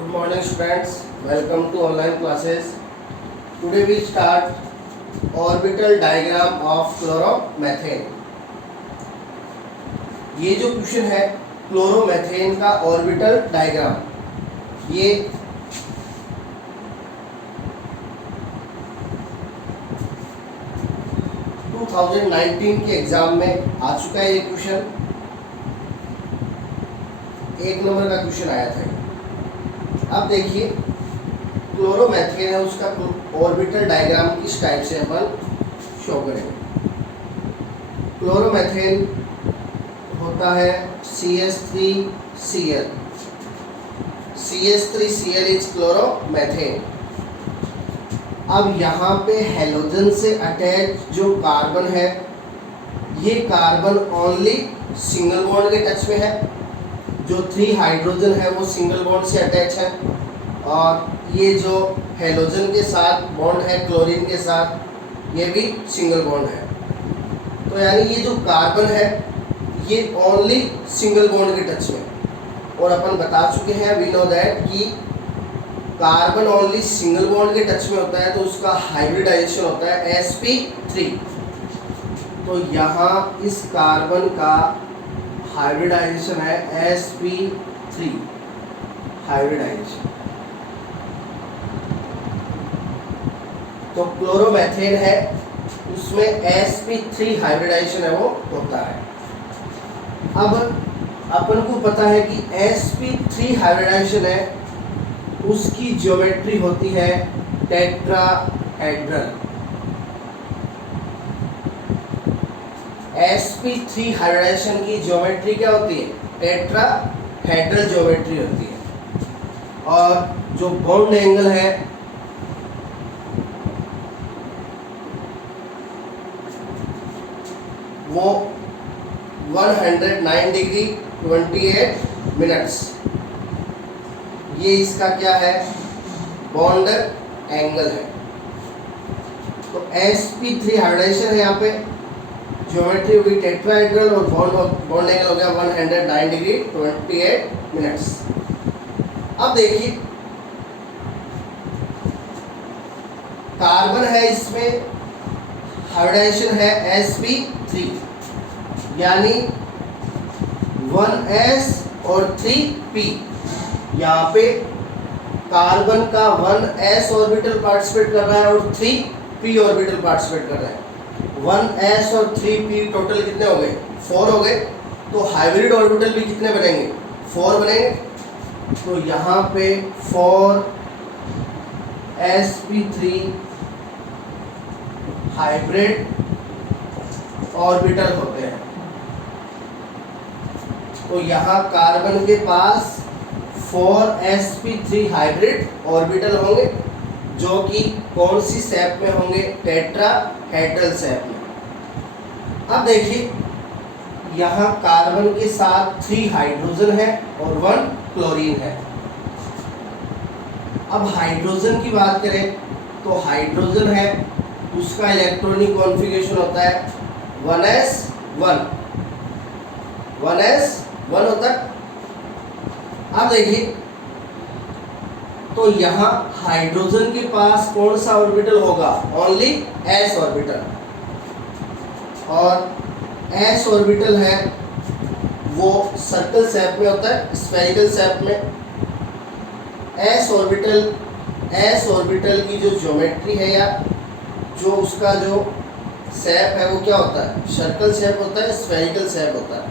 Good morning students, welcome to online classes. Today we start orbital diagram of chloromethane. ये जो question है chloromethane का orbital diagram, ये to 2019 के exam में आ चुका है। ये क्वेश्चन 1 नंबर का क्वेश्चन आया था। अब देखिए क्लोरोमेथेन है, उसका ऑर्बिटल डायग्राम किस टाइप से अपन शो करेंगे। क्लोरोमेथेन होता है CH3Cl, CH3Cl इज क्लोरोमेथेन। अब यहाँ पे हेलोजन से अटैच जो कार्बन है, ये कार्बन ओनली सिंगल बॉन्ड के टच में है। जो 3 हाइड्रोजन है वो सिंगल बॉन्ड से अटैच है, और ये जो हेलोजन के साथ बॉन्ड है क्लोरीन के साथ, ये भी सिंगल बॉन्ड है। तो यानी ये जो कार्बन है ये ओनली सिंगल बॉन्ड के टच में। और अपन बता चुके हैं, वी नो दैट कि कार्बन ओनली सिंगल बॉन्ड के टच में होता है तो उसका हाइब्रिडाइजेशन होता है sp3। तो यहाँ इस कार्बन का हाइब्रिडाइजेशन है sp3 हाइब्रिडाइजेशन। तो क्लोरोमेथेन है, उसमें sp3 हाइब्रिडाइजेशन है वो होता है। अब अपन को पता है कि sp3 हाइब्रिडाइजेशन है, उसकी ज्योमेट्री होती है टेट्राहेड्रल। sp3 हाइब्रिडाइजेशन की ज्योमेट्री क्या होती है? टेट्राहेड्रल ज्योमेट्री होती है। और जो बॉन्ड एंगल है वो 109 डिग्री 28 मिनट्स, ये इसका क्या है? बॉन्ड एंगल है। तो sp3 हाइब्रिडाइजेशन है, यहाँ पे ज्योमेट्री होगी टेट्राहेड्रल और बॉन्ड एंगल हो गया 109 डिग्री 28 मिनट्स। अब देखिए कार्बन है, इसमें हाइब्रिडाइजेशन है sp3, यानी 1s और 3p। यहाँ पे कार्बन का 1s ऑर्बिटल पार्टिसिपेट कर रहा है और 3p ऑर्बिटल पार्टिसिपेट कर रहा है। 1s और 3p टोटल कितने हो गए? 4 हो गए। तो हाइब्रिड ऑर्बिटल भी कितने बनेंगे? 4 बनेंगे। तो यहाँ पे 4 sp3 हाइब्रिड ऑर्बिटल होते हैं। तो यहाँ कार्बन के पास 4 sp3 हाइब्रिड ऑर्बिटल होंगे, जो कि कौन सी शेप में होंगे? टेट्राहेड्रल शेप में। अब देखिए यहाँ कार्बन के साथ 3 हाइड्रोजन है और 1 क्लोरीन है। अब हाइड्रोजन की बात करें तो हाइड्रोजन है, उसका इलेक्ट्रॉनिक कॉन्फ़िगरेशन होता है 1s1 होता है। अब देखिए तो यहाँ हाइड्रोजन के पास कौन सा ऑर्बिटल होगा? Only s orbital. और s ऑर्बिटल है वो सर्कल शेप में होता है, स्फेरिकल शेप में। s ऑर्बिटल की जो ज्योमेट्री है या जो उसका जो शेप है वो क्या होता है? सर्कल शेप होता है, स्फेरिकल शेप होता है।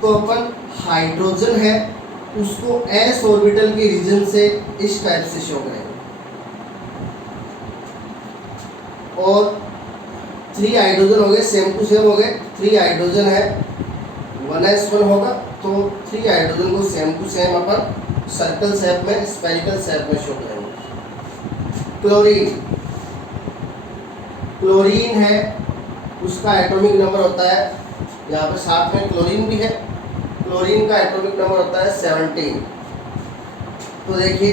तो अपन हाइड्रोजन है उसको s ऑर्बिटल के रीजन से इस टाइप से शो करेंगे। और 3 हाइड्रोजन हो गए, सेम टू सेम हो गए। 3 हाइड्रोजन है, 1s1 होगा, तो 3 हाइड्रोजन को सेम टू सेम अपन सर्कल शेप में, स्फेरिकल शेप में शो करेंगे। क्लोरीन है, उसका एटॉमिक नंबर होता है, यहाँ पे साथ में क्लोरीन भी है, क्लोरीन का एटॉमिक नंबर होता है 17। तो देखिए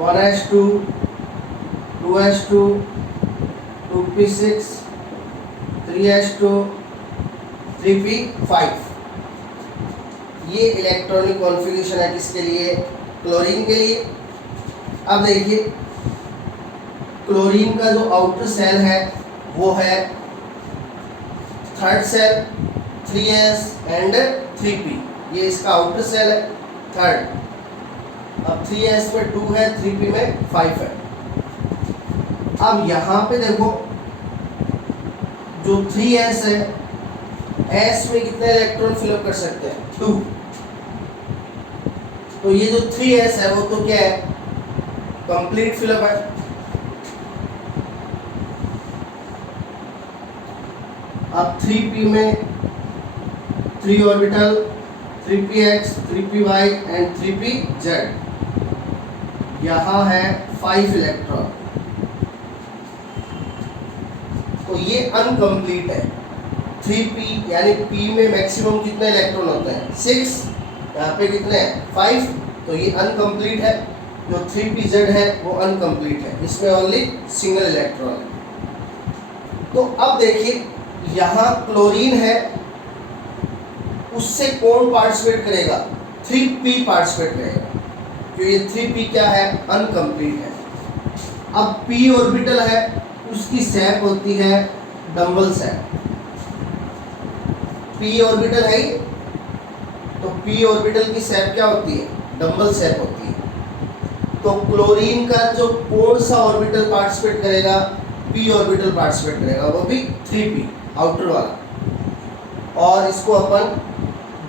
1s2 2s2 2p6 3s2 3p5। ये इलेक्ट्रॉनिक कॉन्फ़िगरेशन है किसके लिए, क्लोरीन के लिए। अब देखिए क्लोरीन का जो आउटर सेल है वो है third cell 3s and 3p, ये इसका आउटर सेल है थर्ड। अब 3s में 2 है, 3p में 5 है। अब यहाँ पे देखो जो 3s है, s में कितने इलेक्ट्रॉन फिलअप कर सकते हैं, 2। तो ये जो 3s है वो तो क्या है, कंप्लीट फिलअप है। अब 3p में 3 orbital 3px 3py and 3pz, यहाँ है 5 इलेक्ट्रॉन, तो ये अनकंप्लीट है। 3p यानी p में मैक्सिमम कितने इलेक्ट्रॉन होते हैं, 6, यहाँ पे कितने हैं, 5, तो ये अनकंप्लीट है। जो 3pz है वो अनकंप्लीट है, इसमें ओनली सिंगल इलेक्ट्रॉन है। तो अब देखिए यहाँ क्लोरीन है, उससे कौन पार्टिसिपेट करेगा, 3p पार्टिसिपेट करेगा, क्योंकि ये 3p क्या है, अनकंप्लीट है। अब p ऑर्बिटल है, उसकी सैप होती है डबल सैप। p ऑर्बिटल है तो p ऑर्बिटल की सैप क्या होती है, डबल सैप होती है। तो क्लोरीन का जो कौन सा ऑर्बिटल पार्टिसिपेट करेगा, p ऑर्बिटल पार्टिसिपेट करेगा, वो भी 3p आउटर वाला, और इसको अपन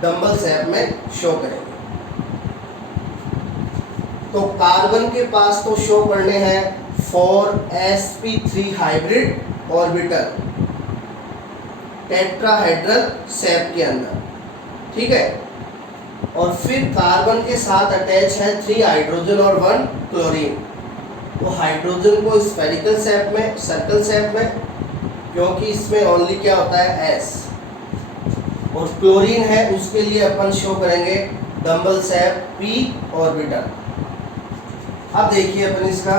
डबल सैप में शो करेंगे। तो कार्बन के पास तो शो करने हैं 4sp3 hybrid orbital tetrahedral SAP के अंदर, ठीक है। और फिर कार्बन के साथ अटैच है 3 हाइड्रोजन और 1 क्लोरीन। तो हाइड्रोजन को स्फेरिकल सैप में, सर्कल सैप में, क्योंकि इसमें ओनली क्या होता है s, और क्लोरीन है उसके लिए अपन शो करेंगे डबल सैप p ऑर्बिटल। अब देखिए अपन इसका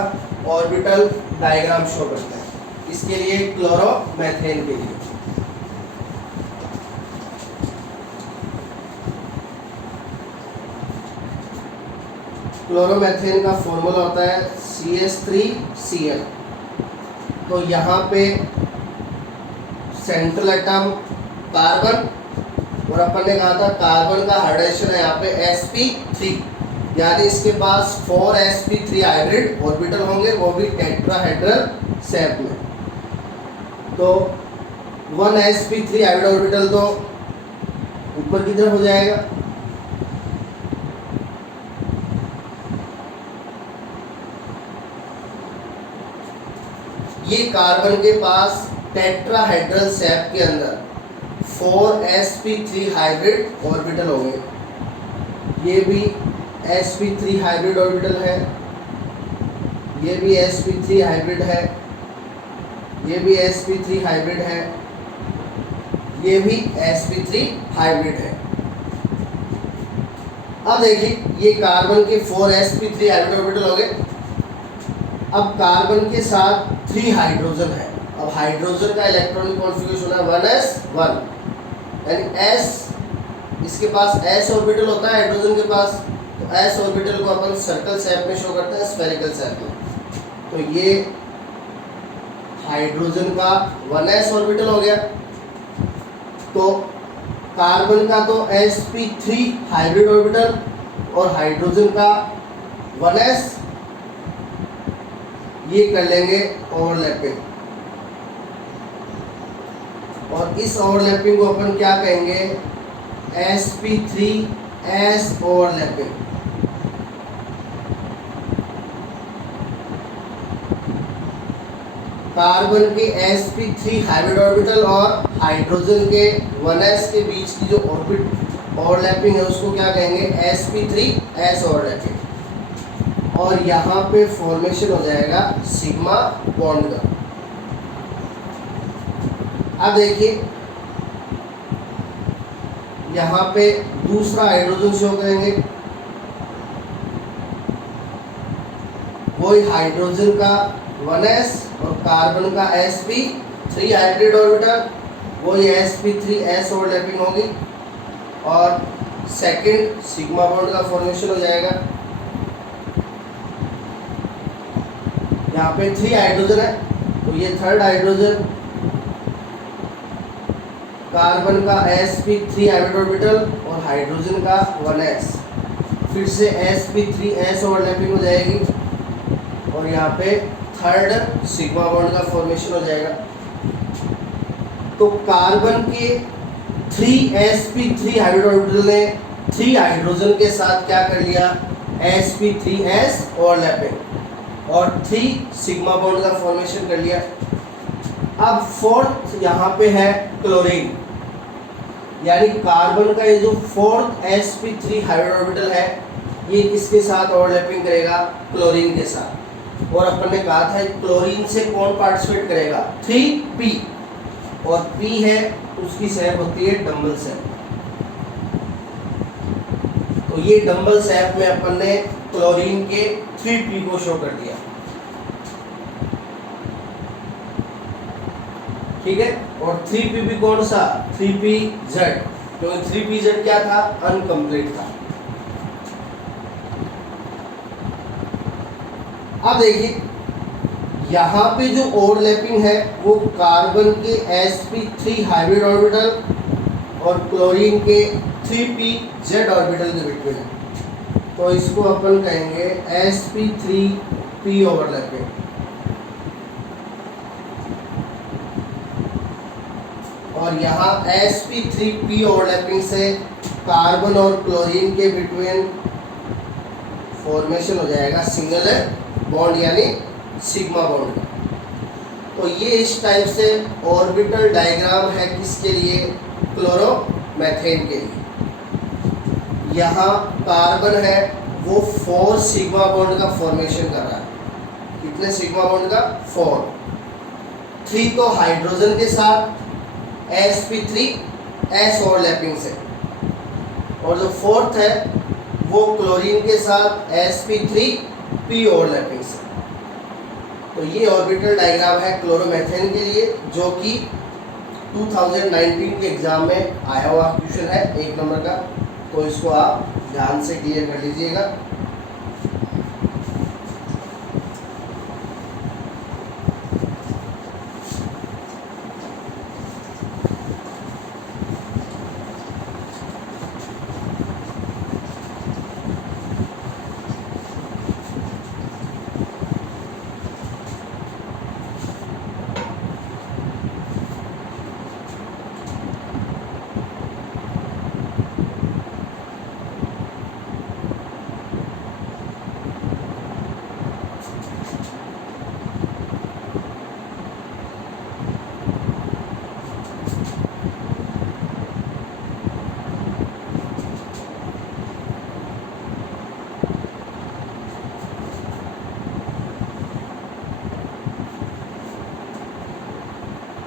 ऑर्बिटल डायग्राम शो करते हैं, इसके लिए क्लोरोमेथेन के लिए। क्लोरोमेथेन का फॉर्मूला होता है CH3Cl। तो यहाँ पे सेंट्रल एटम कार्बन, और अपन ने कहा था कार्बन का हाइड्रोजन है यहाँ पे sp3, यानी इसके पास 4sp3 हाइब्रिड ऑर्बिटल होंगे, वो भी टेट्राहेड्रल सैप में। तो 1sp3 हाइब्रिड ऑर्बिटल तो ऊपर की तरफ हो जाएगा, ये कार्बन के पास टेट्राहेड्रल सैप के अंदर 4sp3 हाइब्रिड ऑर्बिटल होंगे। ये भी sp3 हाइब्रिड ऑर्बिटल है, ये भी sp3 हाइब्रिड है, ये भी sp3 हाइब्रिड है, ये भी sp3 हाइब्रिड है। अब देखिए ये कार्बन के 4sp3 हाइब्रिड ऑर्बिटल हो गए। अब कार्बन के साथ 3 हाइड्रोजन है। अब हाइड्रोजन का इलेक्ट्रॉनिक कॉन्फ़िगरेशन है 1s1, यानी s, इसके पास s ऑर्बिटल होता है हाइड्रोजन के पास, तो s ऑर्बिटल को अपन सर्कल सैप में शो करते हैं, स्फेरिकल सैप में। तो ये हाइड्रोजन का 1s ऑर्बिटल हो गया। तो कार्बन का तो sp3 हाइब्रिड ऑर्बिटल और हाइड्रोजन का 1s, ये कर लेंगे ओवरलैपिंग, और इस ओवरलैपिंग को अपन क्या कहेंगे, sp3s ओवरलैपिंग। कार्बन के sp3 हाइब्रिड ऑर्बिटल और हाइड्रोजन के 1s के बीच की जो ऑर्बिट ओवरलैपिंग है उसको क्या कहेंगे, sp3s ओवरलैपिंग। और यहाँ पे फॉर्मेशन हो जाएगा सिग्मा बॉन्ड का। अब देखिए यहाँ पे दूसरा हाइड्रोजन शो करेंगे, वही हाइड्रोजन का 1s और कार्बन का sp3 हाइब्रिड ऑर्बिटल, वही sp3s ओवरलैपिंग होगी। और सेकंड सिग्मा बॉन्ड का फॉर्मेशन हो जाएगा। यहाँ पे 3 हाइड्रोजन है तो ये थर्ड हाइड्रोजन, कार्बन का sp3 हाइब्रिड ऑर्बिटल और हाइड्रोजन का 1s, फिर से sp3s ओवरलैपिंग हो जाएगी और यहाँ पे थर्ड सिग्मा बॉन्ड का फॉर्मेशन हो जाएगा। तो कार्बन के 3sp3 हाइब्रिड ऑर्बिटल ने 3 हाइड्रोजन के साथ क्या कर लिया, sp3s ओवरलैपिंग और 3 सिग्मा बॉन्ड का फॉर्मेशन कर लिया। अब फोर्थ यहाँ पे है क्लोरीन, यानी कार्बन का ये जो फोर्थ sp3 हाइब्रिड ऑर्बिटल है ये किसके साथ ओवरलैपिंग करेगा, क्लोरीन के साथ। और अपन ने कहा था क्लोरीन से कौन पार्टिसिपेट करेगा, 3p, और p है उसकी शेप होती है डबल शेप। तो ये डबल शेप में अपन ने क्लोरीन के 3p को शो कर दिया, ठीक है। और 3p भी कौन सा, 3pz, क्योंकि 3pz क्या था, अनकंप्लीट था। अब देखिए यहाँ पे जो ओवरलैपिंग है वो कार्बन के sp3 हाइब्रिड ऑर्बिटल और क्लोरीन के 3pz ऑर्बिटल के बिटवीन है, तो इसको अपन कहेंगे sp3p ओवरलैपिंग। और यहाँ sp3p ओवरलैपिंग से कार्बन और क्लोरीन के बिटवीन फॉर्मेशन हो जाएगा सिंगल बॉन्ड यानी सिग्मा बॉन्ड का। तो ये इस टाइप से ऑर्बिटल डायग्राम है किसके लिए, क्लोरोमेथेन के लिए। यहाँ कार्बन है वो 4 सिग्मा बॉन्ड का फॉर्मेशन कर रहा है, कितने सिग्मा बॉन्ड का, 4। 3 तो हाइड्रोजन के साथ sp3s ओवरलैपिंग से, और जो फोर्थ है वो क्लोरीन के साथ sp3p ओवरलैपिंग से। तो ये ऑर्बिटल डायग्राम है क्लोरोमेथेन के लिए, जो कि 2019 के एग्जाम में आया हुआ क्वेश्चन है 1 नंबर का। तो इसको आप ध्यान से क्लियर कर लीजिएगा।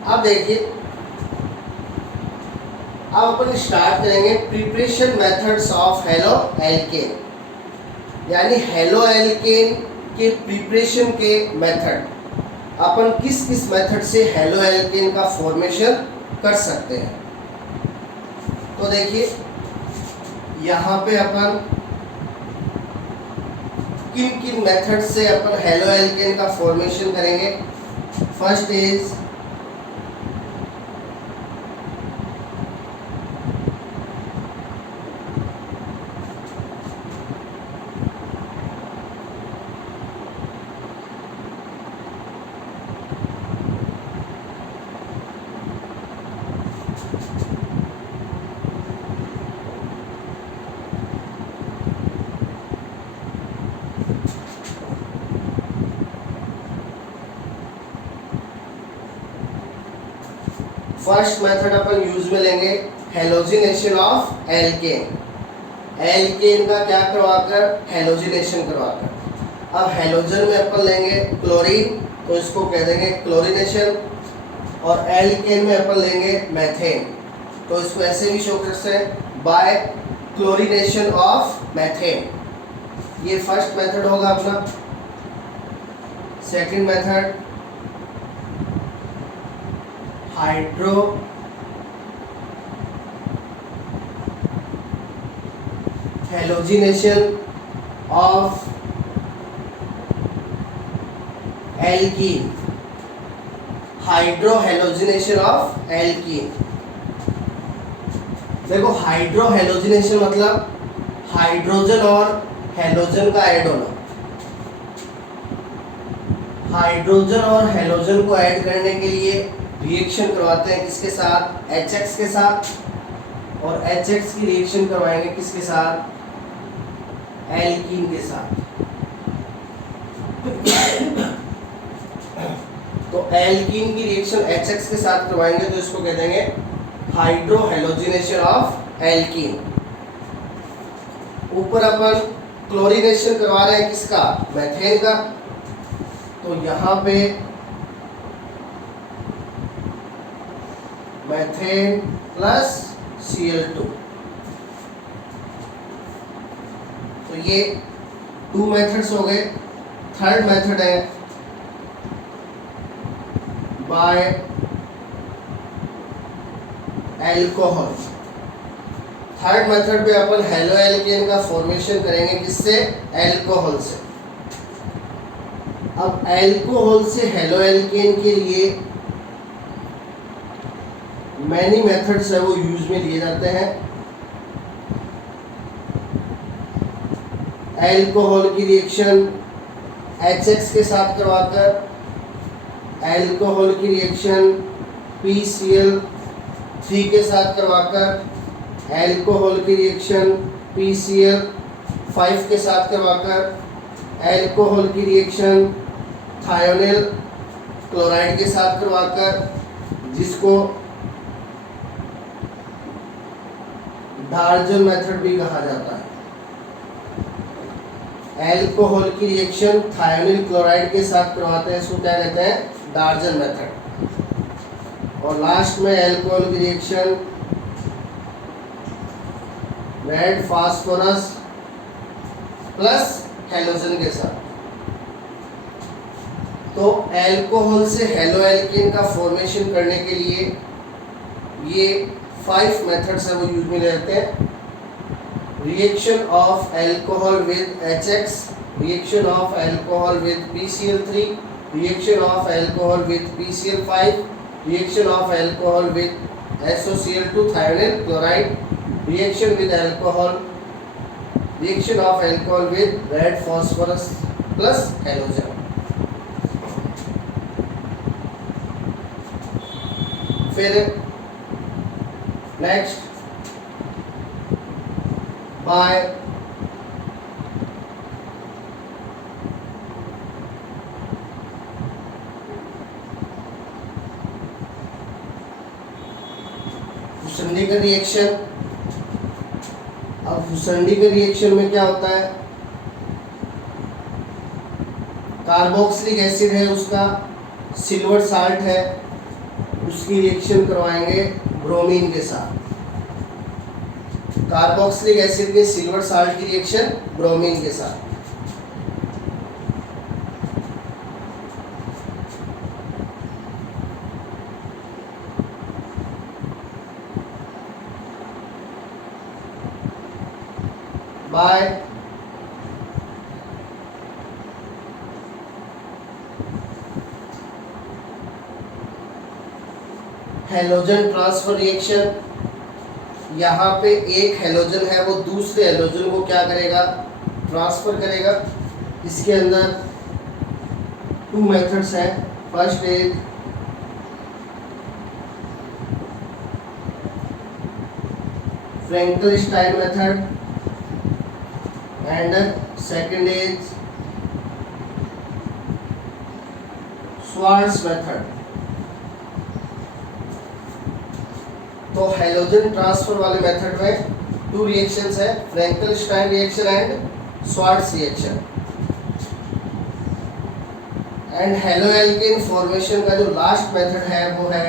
अब देखिए, अब अपन स्टार्ट करेंगे preparation methods of halo alkane, यानी हेलो एल्केन के प्रिपरेशन के मेथड। अपन किस किस मेथड से हेलो एल्केन का फॉर्मेशन कर सकते हैं। तो देखिए यहाँ पे अपन किन किन मेथड से अपन हेलो एल्केन का फॉर्मेशन करेंगे। First is first method upon use में लेंगे हेलोजिनेशन ऑफ एल्केन। एल्केन का क्या करवाकर, हेलोजिनेशन करवाकर। अब हेलोजन में अपन लेंगे क्लोरीन, तो इसको कह देंगे क्लोरीनेशन। और एल्केन में अपन लेंगे मेथेन, तो इसको ऐसे भी शो कर सकते हैं बाय क्लोरीनेशन ऑफ मेथेन। ये फर्स्ट मेथड होगा अपना। Second method halogenation of alkene, hydrohalogenation of alkene. देखो हाइड्रोहेलोजिनेशन मतलब हाइड्रोजन और हेलोजन का ऐड होना। हाइड्रोजन और हेलोजन को ऐड करने के लिए रिएक्शन करवाते हैं किसके साथ, HX के साथ, और HX की रिएक्शन करवाएंगे किसके साथ, एल्कीन के साथ। तो एल्कीन की रिएक्शन HX के साथ करवाएंगे तो इसको कह देंगे हाइड्रोहेलोजिनेशन ऑफ एल्कीन। ऊपर अपन क्लोरीनेशन करवा रहे हैं किसका, मेथेन का। तो यहाँ पे मेथेन प्लस Cl2, तो ये 2 मेथड्स हो गए। थर्ड मेथड है बाय एल्कोहल। थर्ड मेथड पे अपन हेलो एल्केन का फॉर्मेशन करेंगे किससे, एल्कोहल से। अब एल्कोहल से हेलो एल्केन के लिए मैनी मेथड्स है वो यूज में लिए जाते हैं। एल्कोहल की रिएक्शन HX के साथ करवाकर, एल्कोहल की रिएक्शन PCl3 के साथ करवाकर, एल्कोहल की रिएक्शन PCl5 के साथ करवाकर, एल्कोहल की रिएक्शन थायोनिल क्लोराइड के साथ करवाकर, जिसको डार्जन मेथड भी कहा जाता है। एल्कोहल की रिएक्शन थायोनिल क्लोराइड के साथ करवाते हैं, इसको क्या कहते हैं, डार्जन मेथड। और लास्ट में एल्कोहल की reaction red phosphorus plus halogen के साथ। तो एल्कोहल से हेलो एल्केन का फॉर्मेशन करने के लिए ये 5 मेथड्स है वो यूज में लेते हैं। Reaction of alcohol with HX, reaction of alcohol with PCl3, reaction of alcohol with PCl5, reaction of alcohol with SOCl2 thionyl chloride, reaction with alcohol, reaction of alcohol with red phosphorus plus halogen। फिर next bye फुसंडी का reaction. अब फुसंडी के reaction में क्या होता है, carboxylic acid है उसका सिल्वर साल्ट है, उसकी रिएक्शन करवाएंगे ब्रोमीन के साथ। कार्बोक्सिलिक एसिड के सिल्वर साल्ट की रिएक्शन ब्रोमीन के साथ। Bye halogen transfer reaction. यहाँ पे एक हेलोजन है वो दूसरे हेलोजन को क्या करेगा, ट्रांसफर करेगा। इसके अंदर 2 मेथड्स हैं। First is Frankel-Stine method and second is Schwarz method। तो हेलोजन ट्रांसफर वाले मेथड में 2 रिएक्शंस है, Frankel-Stine reaction and Swarts reaction. And halo alkane formation का जो लास्ट मेथड है वो है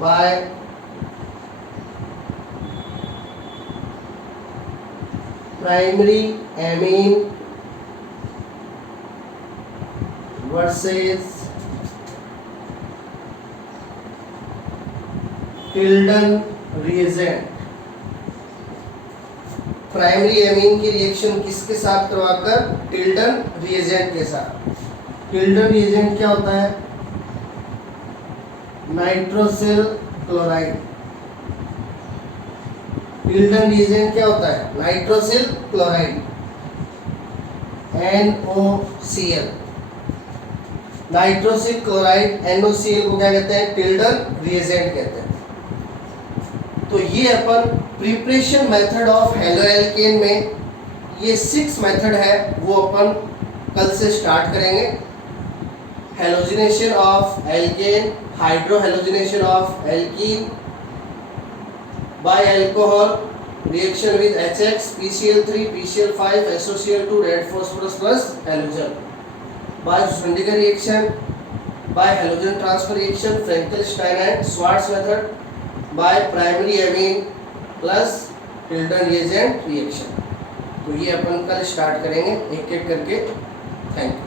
bye primary amine versus Tilden reagent. Primary amine की रिएक्शन किसके साथ करवाकर? टिल्डन रिएजेंट के साथ। टिल्डन रिएजेंट क्या होता है? Nitrosyl chloride. टिल्डन रिएजेंट क्या होता है? Nitrosyl chloride, NaOCl। Nitrosyl chloride NaOCl को क्या कहते हैं? टिल्डन रिएजेंट कहते हैं। तो ये अपन प्रिपरेशन मेथड ऑफ हेलोएल्केन में ये 6 मेथड है वो अपन कल से स्टार्ट करेंगे। Halogenation of alkane, hydrohalogenation of alkene by alcohol, reaction with HX, PCl3, PCl5, SOCl2, red phosphorus plus halogen, by Schwendiger reaction, by halogen transfer reaction, Finkelstein and Swarts method, by primary amine plus Tilden reagent reaction. तो ये अपन कल start करेंगे एक एक करके। Thank you.